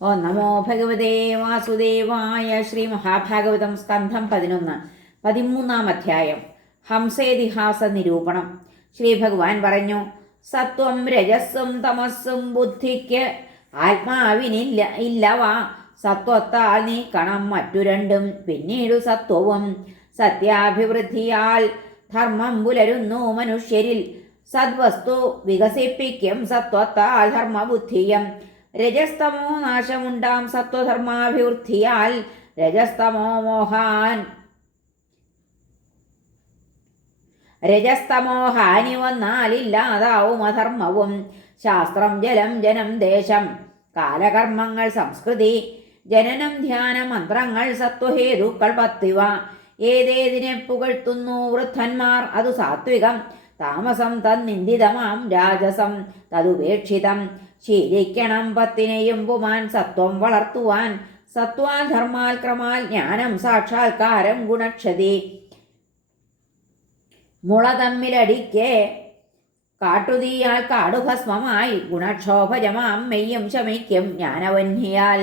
ഓ നമോ ഭഗവതേ വാസുദേവായ. ശ്രീ മഹാഭാഗവതം സ്കന്ധം 11 13-ാം അധ്യായം. ഹംസേതിഹാസ നിരൂപണം. ശ്രീ ഭഗവാൻ പറഞ്ഞു, സത്വം രജസ്സും തമസ്സും ബുദ്ധിക്ക് ആത്മാവിനില്ല ഇല്ലവാ. സത്വത്താൽ നീക്കണം മറ്റു രണ്ടും, പിന്നീടു സത്വവും. സത്യാഭിവൃദ്ധിയാൽ ധർമ്മം പുലരുന്നു മനുഷ്യരിൽ. സദ്വസ്തു വികസിപ്പിക്കും സത്വത്താൽ ധർമ്മബുദ്ധിയം. രജസ്തമോ നാശമുണ്ടാം സത്വധർമാഭിവൃദ്ധിയാൽ. രജസ്തമോ ഹാനി വന്നാലില്ലാതാവും അധർമ്മവും. ശാസ്ത്രം ജലം ജനം ദേശം കാലകർമ്മങ്ങൾ സംസ്കൃതി. ജനനം ധ്യാന മന്ത്രങ്ങൾ സത്വഹേതുക്കൾ 10 ഏതേതിനെ പുകഴ്ത്തുന്നു വൃദ്ധന്മാർ അതു സാത്വികം. താമസം തന്നിന്ദിതമാം രാജസം തതുപേക്ഷിതം. ശീലിക്കണം 10 പുമാൻ സത്വം വളർത്തുവാൻ. സത്വാൽ ധർമാൽ ക്രമാൽ ജ്ഞാനം സാക്ഷാത്കാരം ഗുണക്ഷതി. മുള തമ്മിലടിക്കെ കാട്ടുതീയാൽ കാടുഭസ്മമായി. ഗുണക്ഷോഭജമാം മെയ്യും ശമിക്കും ജ്ഞാനവന്ഹിയാൽ.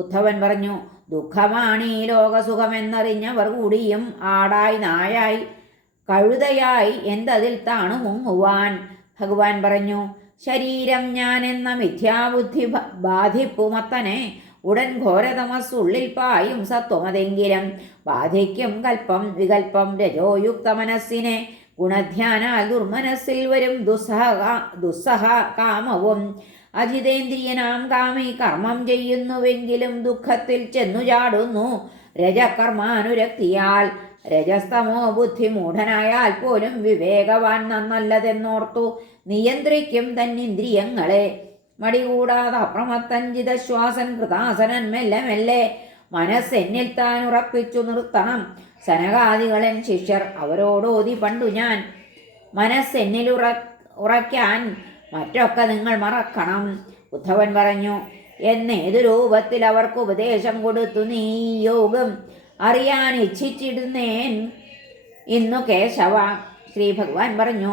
ഉദ്ധവൻ പറഞ്ഞു, ദുഃഖമാണീ ലോകസുഖമെന്നറിഞ്ഞവർ കൂടിയും ആടായി നായായി കഴുതയായി എന്തതിൽ താണു മുങ്ങുവാൻ. ഭഗവാൻ പറഞ്ഞു, ശരീരം ഞാൻ എന്ന മിഥ്യാബുദ്ധി ബാധിപ്പുമത്തനെ. ഉടൻ ഘോരതമസ്സുള്ളിൽ പായും സത്വമതെങ്കിലും ബാധിക്കും കൽപ്പം വികൽപ്പം രജോയുക്ത മനസ്സിനെ. ഗുണധ്യാനാൽ ദുർമനസ്സിൽ വരും ദുസ്സഹ കാമവും. അജിതേന്ദ്രിയനാം കാമി കർമ്മം ചെയ്യുന്നുവെങ്കിലും ദുഃഖത്തിൽ ചെന്നു ചാടുന്നു രജകർമാനുരക്തിയാൽ. രജസ്തമോ ബുദ്ധി മൂഢനായാൽ പോലും വിവേകവാൻ നന്നല്ലതെന്നോർത്തു നിയന്ത്രിക്കും തന്നിന്ദ്രിയങ്ങളെ. മടികൂടാതെ അപ്രമത്തഞ്ചിതശ്വാസൻ കൃതാസനൻ മെല്ലെ മെല്ലെ മനസ്സെന്നിൽ താൻ ഉറപ്പിച്ചു നിർത്തണം. സനകാദികളൻ ശിഷ്യർ അവരോടോതി പണ്ടു ഞാൻ. മനസ്സെന്നിൽ ഉറയ്ക്കാൻ മറ്റൊക്കെ നിങ്ങൾ മറക്കണം. ഉദ്ധവൻ പറഞ്ഞു, എന്നേതു രൂപത്തിൽ അവർക്ക് ഉപദേശം കൊടുത്തു നീ യോഗം അറിയാൻ ഇച്ഛിച്ചിടുന്നേൻ ഇന്നു കേശവ. ശ്രീ ഭഗവാൻ പറഞ്ഞു,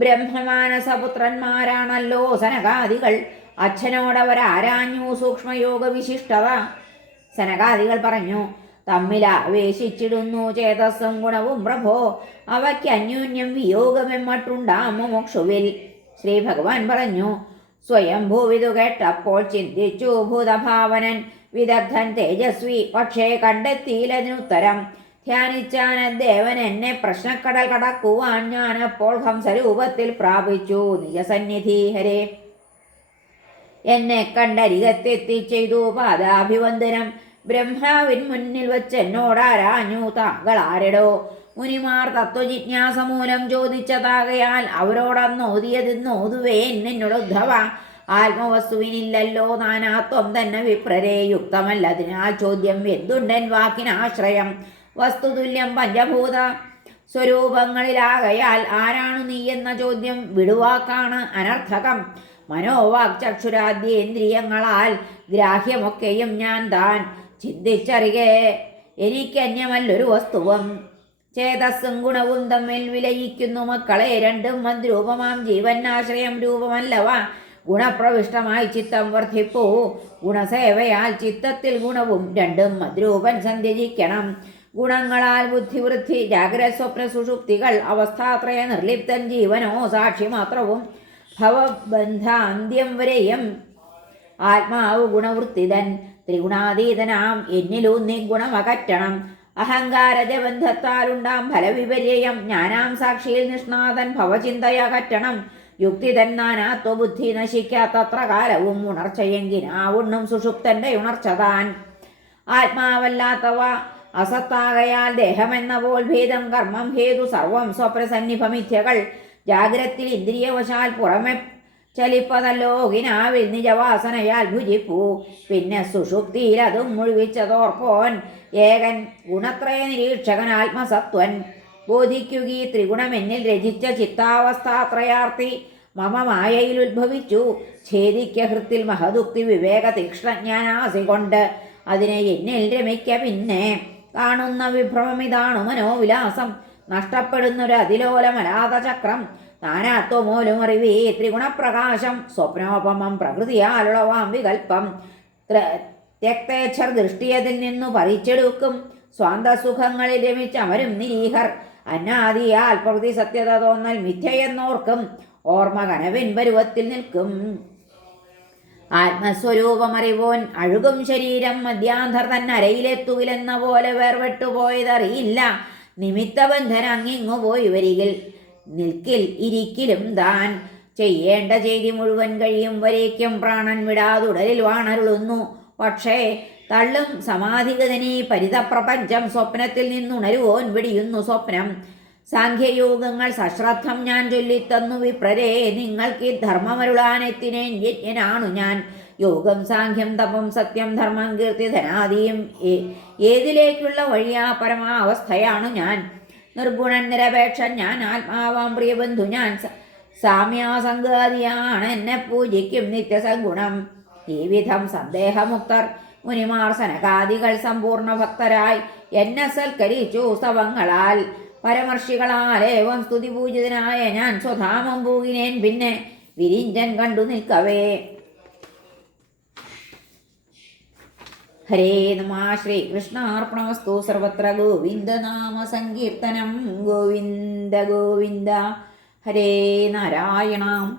ബ്രഹ്മമാനസപുത്രന്മാരാണല്ലോ സനകാദികൾ. അച്ഛനോടവരാരാഞ്ഞു സൂക്ഷ്മയോഗ വിശിഷ്ടത. സനകാദികൾ പറഞ്ഞു, തമ്മിലാവേശിച്ചിടുന്നു ചേതസ്സും ഗുണവും പ്രഭോ. അവയ്ക്ക് അന്യോന്യം വിയോഗമെമ്മട്ടുണ്ടാം മുമുക്ഷുവിൽ. ശ്രീ ഭഗവാൻ പറഞ്ഞു, സ്വയംഭൂവിതു കേട്ടപ്പോൾ ചിന്തിച്ചു ഭൂതഭാവനൻ വിദഗ്ധൻ തേജസ്വി. പക്ഷേ കണ്ടെത്തിയില്ലതിനുത്തരം. ധ്യാനിച്ചാൻ ദേവൻ എന്നെ പ്രശ്നക്കടൽ കടക്കുവാൻ. ഞാനപ്പോൾ ഹംസരൂപത്തിൽ പ്രാപിച്ചു നിജസന്നിധി ഹരേ. എന്നെ കണ്ടരികത്തെത്തി ചെയ്തു പാദാഭിവന്ദനം. ബ്രഹ്മാവിൻ മുന്നിൽ വച്ച് എന്നോടാരാഞ്ഞു, താങ്കൾ ആരെടോ? മുനിമാർ തത്വജിജ്ഞാസ മൂലം ചോദിച്ചതാകയാൽ അവരോടന്നോതിയതെന്നോതുവേൻ എന്നോടുദ്ധവ. ആത്മവസ്തുവിനില്ലല്ലോ നാനാത്വം തന്നെ വിപ്രരേ. യുക്തമല്ലതിനാൽ ചോദ്യം എന്തുണ്ടൻ വാക്കിനാശ്രയം. വസ്തുതുല്യം പഞ്ചഭൂത സ്വരൂപങ്ങളിലാകയാൽ ആരാണു നീ എന്ന ചോദ്യം വിടുവാക്കാണ് അനർത്ഥകം. മനോവാക്ചക്ഷുരാദ്യേന്ദ്രിയങ്ങളാൽ ഗ്രാഹ്യമൊക്കെയും ഞാൻ താൻ. ചിന്തിച്ചറികെ എനിക്കന്യമല്ലൊരു വസ്തുവും. ചേതസ്സും ഗുണവും തമ്മിൽ വിലയിക്കുന്നു മക്കളെ. രണ്ടും മദ്രൂപമാം ജീവനാശ്രയം രൂപമല്ലവ. ഗുണപ്രവിഷ്ടമായി ചിത്തം വർദ്ധിപ്പൂ. ഗുണസേവയാൽ ചിത്തത്തിൽ ഗുണവും രണ്ടും മദ്രൂപൻ സന്ധ്യജിക്കണം. ഗുണങ്ങളാൽ ബുദ്ധിവൃദ്ധി ജാഗ്രത സ്വപ്ന സുഷുപ്തികൾ. അവസ്ഥാത്രയ നിർലിപ്തൻ ജീവനോ സാക്ഷി മാത്രവും. ഭവബന്ധാന്ത്യം വരെയും ആത്മാവ് ഗുണവൃത്തിതൻ. ത്രിഗുണാതീതനാം എന്നിലൂന്നി ഗുണമകറ്റണം. അഹങ്കാരജബന്ധത്താലുണ്ടാം ഫലവിപര്യം. ജ്ഞാനാം സാക്ഷിയിൽ നിഷ്ണാതൻ ഭവചിന്തയകറ്റണം. യുക്തി തന്നാനാത്വബുദ്ധി നശിക്കാത്തത്ര കാലവും ഉണർച്ചയെങ്കിനാവുണ്ണും സുഷുപ്തന്റെ ഉണർച്ച താൻ. ആത്മാവല്ലാത്തവ അസത്താകയാൽ ദേഹമെന്ന പോൽ ഭേദം. കർമ്മം ഹേതു സർവം സ്വപ്രസന്നിഭമിഥ്യകൾ. ജാഗ്രത്തിൽ ഇന്ദ്രിയവശാൽ പുറമെ ചലിപ്പതല്ലോ കിനാവിൽ നിജവാസനയാൽ ഭുജിപ്പൂ. പിന്നെ സുഷുപ്തിയിൽ അതും മുഴുവിച്ചതോർപ്പോൻ ഏകൻ. ഗുണത്രയ നിരീക്ഷകൻ ആത്മസത്വൻ. ബോധിക്കുകീ ത്രിഗുണമെന്നിൽ രചിച്ച ചിത്താവസ്ഥാത്രയാർത്ഥി മമ മായയിൽ ഉത്ഭവിച്ചു. ഛേദിക്ക ഹൃത്തിൽ മഹദുക്തി വിവേക തീക്ഷ്ണജ്ഞാനാസി കൊണ്ട്. അതിനെ എന്നിൽ രമിക്ക പിന്നെ. കാണുന്ന വിഭ്രമമിതാണു മനോവിലാസം. നഷ്ടപ്പെടുന്നൊരു അതിലോലമലാത ചക്രം. നാനാത്വമൂലമറിവേ ത്രിഗുണപ്രകാശം. സ്വപ്നോപമം പ്രകൃതിയാലുളവാം വികൽപ്പം. ത്യക്തേച്ഛർ ദൃഷ്ടിയതിൽ നിന്നു പറിച്ചെടുക്കും. സ്വാന്തസുഖങ്ങളിൽ രമിച്ചമരും നിരീഹർ. അന്നാദിയാൽ പ്രകൃതി സത്യത തോന്നൽ മിഥ്യയെന്നോർക്കും. ഓർമ്മ കനവിൻ പരുവത്തിൽ നിൽക്കും. ആത്മസ്വരൂപമറിവോൻ അഴുകും ശരീരം മധ്യാന്ധർ തന്നരയിലെത്തുകിലെന്ന പോലെ വേർപെട്ടുപോയതറിയില്ല. നിമിത്തബന്ധന അങ്ങിങ്ങു പോയി വരികിൽ നിൽക്കിൽ ഇരിക്കിലും താൻ. ചെയ്യേണ്ട ചെയ്തി മുഴുവൻ കഴിയും വരേക്കും പ്രാണൻ വിടാതുടലിൽ വാണരുളുന്നു. പക്ഷേ തള്ളും സമാധിഗതനീ പരിതപ്രപഞ്ചം. സ്വപ്നത്തിൽ നിന്നുണരുവോൻ വെടിയുന്നു സ്വപ്നം. സാഖ്യയോഗങ്ങൾ സശ്രദ്ധം ഞാൻ ചൊല്ലിത്തന്നു വിപ്രരേ. നിങ്ങൾക്ക് ഈ ധർമ്മമരുളാനെത്തിനേൻ യജ്ഞനാണു ഞാൻ. യോഗം സാഖ്യം തപം സത്യം ധർമ്മം കീർത്തി ധനാദിയും ഏതിലേക്കുള്ള വഴിയാ പരമാവസ്ഥയാണു ഞാൻ. നിർഗുണൻ നിരപേക്ഷൻ ഞാൻ ആത്മാവാം പ്രിയബന്ധു ഞാൻ. സാമ്യാസംഗാദിയാണ് എന്നെ പൂജിക്കും നിത്യസഗുണം. ഈ വിധം സന്ദേഹമുക്തർ മുനിമാർ സനകാദികൾ സമ്പൂർണ്ണ ഭക്തരായി എന്നെ സൽക്കരിച്ചു സ്തവങ്ങളാൽ. പരമർഷികളാലേവം സ്തുതിപൂജിതനായ ഞാൻ സ്വധാമം പൂകിനേൻ പിന്നെ വിരിഞ്ചൻ കണ്ടു നിൽക്കവേ. ഹരേ നമ. ശ്രീകൃഷ്ണാർപ്പണമസ്തു. സർവത്ര ഗോവിന്ദനാമ സങ്കീർത്തനം. ഗോവിന്ദ ഗോവിന്ദ. ഹരേ നാരായണ.